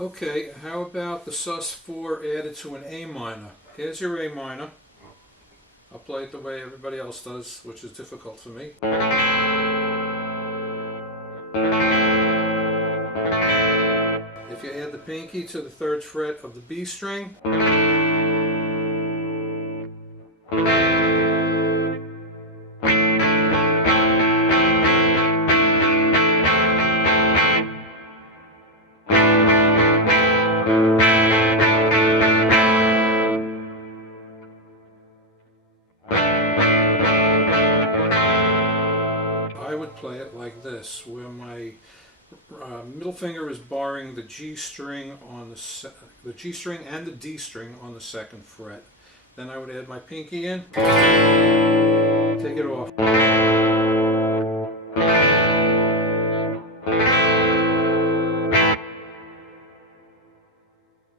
Okay, how about the sus4 added to an A minor? Here's your A minor. I'll play it the way everybody else does, which is difficult for me. If you add the pinky to the 3rd fret of the B string, I would play it like this, where my middle finger is barring the G string on the G string and the D string on the 2nd fret. Then I would add my pinky in, take it off.